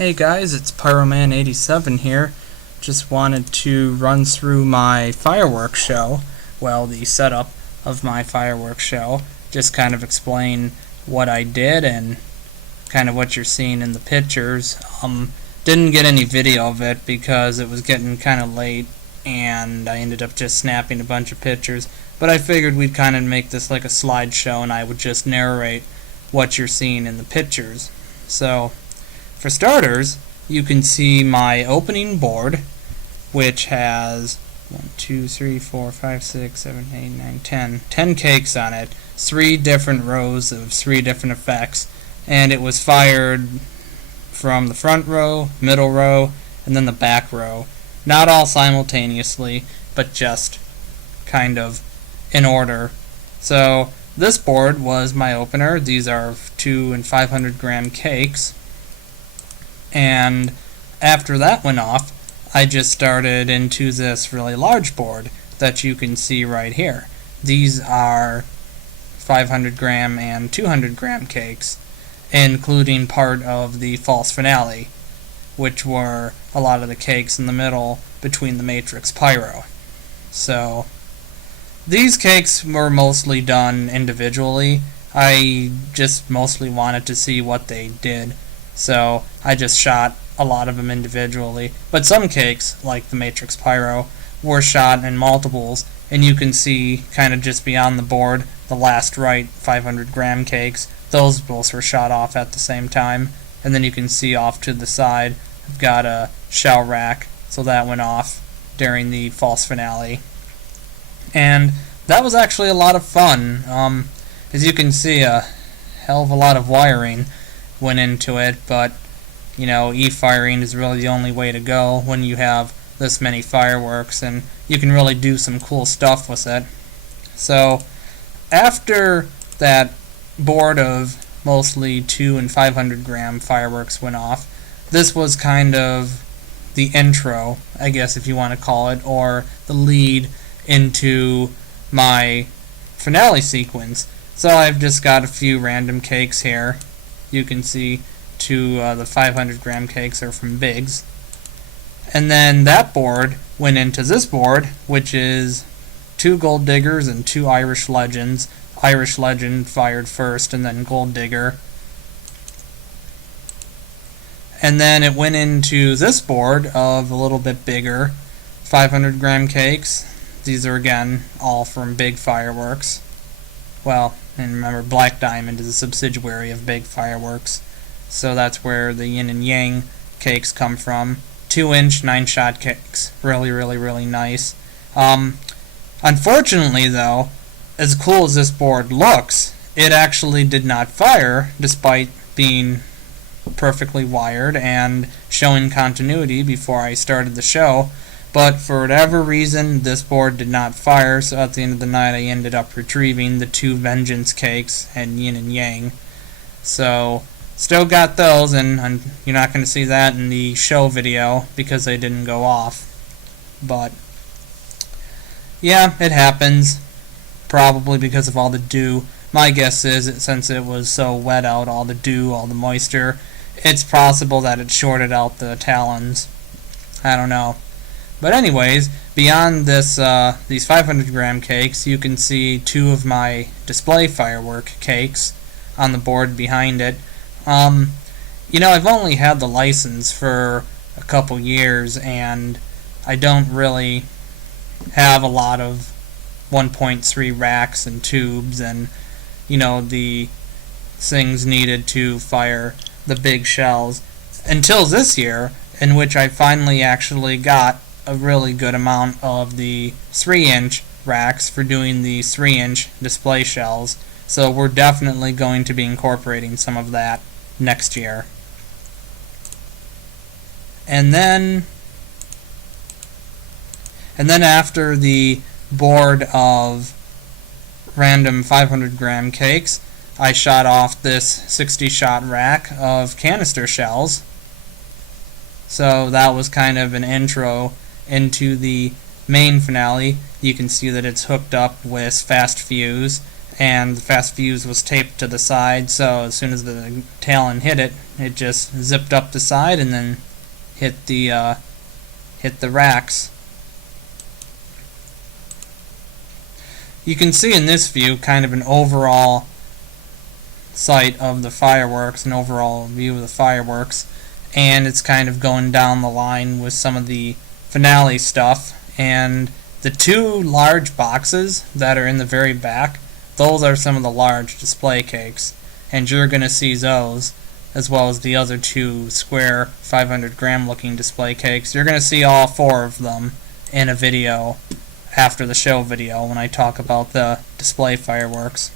Hey guys, it's Pyroman87 here. Just wanted to run through my fireworks show, well, the setup of my fireworks show, just kind of explain what I did and kind of what you're seeing in the pictures. Didn't get any video of it because it was getting kind of late and I ended up just snapping a bunch of pictures, but I figured we'd kind of make this like a slideshow and I would just narrate what you're seeing in the pictures. So, for starters, you can see my opening board, which has 1, 2, 3, 4, 5, 6, 7, 8, 9, 10 cakes on it, 3 different rows of 3 different effects, and it was fired from the front row, middle row, and then the back row. Not all simultaneously, but just kind of in order. So this board was my opener. These are 2 and 500 gram cakes. And after that went off, I just started into this really large board that you can see right here. These are 500 gram and 200 gram cakes, including part of the false finale, which were a lot of the cakes in the middle between the Matrix Pyro. So these cakes were mostly done individually. I just mostly wanted to see what they did, so I just shot a lot of them individually. But some cakes, like the Matrix Pyro, were shot in multiples, and you can see kind of just beyond the board, the last right 500 gram cakes. Those both were shot off at the same time. And then you can see off to the side, I've got a shell rack, so that went off during the false finale. And that was actually a lot of fun. As you can see, a hell of a lot of wiring went into it, but you know, e-firing is really the only way to go when you have this many fireworks, and you can really do some cool stuff with it. So after that board of mostly 2 and 500 gram fireworks went off, this was kind of the intro, I guess if you want to call it, or the lead into my finale sequence. So I've just got a few random cakes here. You can see the 500 gram cakes are from Biggs. And then that board went into this board, which is 2 Gold Diggers and 2 Irish Legends. Irish Legend fired first and then Gold Digger. And then it went into this board of a little bit bigger 500 gram cakes. These are again all from Big Fireworks. Well, and remember, Black Diamond is a subsidiary of Big Fireworks, so that's where the yin and yang cakes come from. 2-inch 9-shot cakes. Really nice. Unfortunately, though, as cool as this board looks, it actually did not fire, despite being perfectly wired and showing continuity before I started the show. But for whatever reason, this board did not fire, so at the end of the night I ended up retrieving the 2 Vengeance cakes and yin and yang. So, still got those, and you're not going to see that in the show video because they didn't go off. But, yeah, it happens. Probably because of all the dew. My guess is that since it was so wet out, all the dew, all the moisture, it's possible that it shorted out the talons. I don't know. But anyways, beyond this, these 500 gram cakes, you can see 2 of my display firework cakes on the board behind it. You know, I've only had the license for a couple years, and I don't really have a lot of 1.3 racks and tubes and, you know, the things needed to fire the big shells until this year, in which I finally actually got a really good amount of the 3-inch racks for doing the 3-inch display shells. So we're definitely going to be incorporating some of that next year. And then after the board of random 500 gram cakes, I shot off this 60-shot rack of canister shells. So that was kind of an intro into the main finale. You can see that it's hooked up with fast fuse, and the fast fuse was taped to the side, so as soon as the tail end hit it, it just zipped up the side and then hit the racks. You can see in this view kind of an overall sight of the fireworks, an overall view of the fireworks, and it's kind of going down the line with some of the finale stuff. And the two large boxes that are in the very back, those are some of the large display cakes, and you're going to see those as well as the other two square 500 gram looking display cakes. You're going to see all four of them in a video after the show video when I talk about the display fireworks.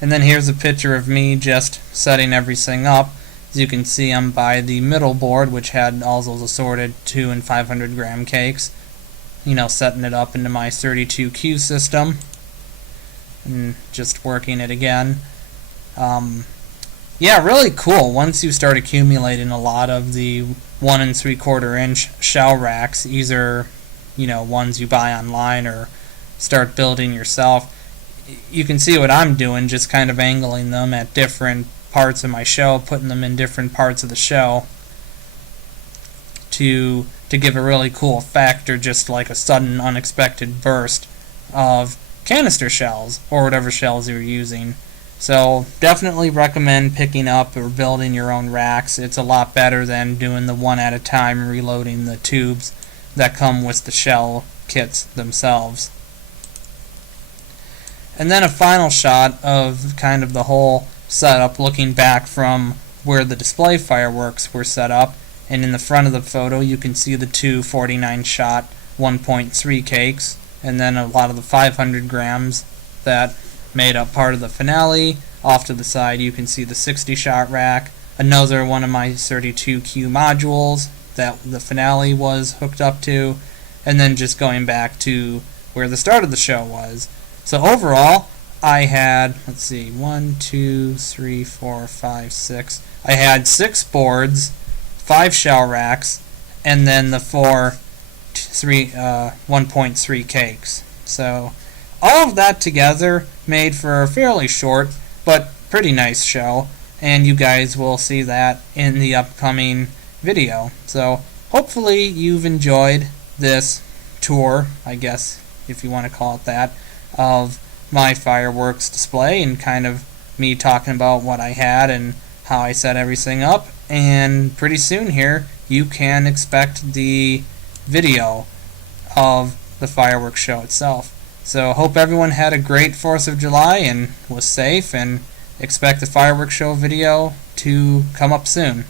And then here's a picture of me just setting everything up. As you can see, I'm by the middle board, which had all those assorted 2 and 500 gram cakes. You know, setting it up into my 32Q system and just working it again. Yeah, really cool. Once you start accumulating a lot of the 1 3/4 inch shell racks, either ones you buy online or start building yourself, you can see what I'm doing, just kind of angling them at different parts of my show, putting them in different parts of the show to give a really cool effect, or just like a sudden unexpected burst of canister shells or whatever shells you're using. So definitely recommend picking up or building your own racks. It's a lot better than doing the one at a time, reloading the tubes that come with the shell kits themselves. And then a final shot of kind of the whole setup, looking back from where the display fireworks were set up. And in the front of the photo you can see the two 49 shot 1.3 cakes, and then a lot of the 500 grams that made up part of the finale. Off to the side you can see the 60 shot rack, another one of my 32Q modules that the finale was hooked up to, and then just going back to where the start of the show was. So overall, I had, let's see, 1, 2, 3, 4, 5, 6. I had 6 boards, 5 shell racks, and then the 1.3 cakes. So all of that together made for a fairly short but pretty nice show, and you guys will see that in the upcoming video. So hopefully you've enjoyed this tour, I guess if you want to call it that, of my fireworks display, and kind of me talking about what I had and how I set everything up. And pretty soon here you can expect the video of the fireworks show itself. So hope everyone had a great 4th of July and was safe, and expect the fireworks show video to come up soon.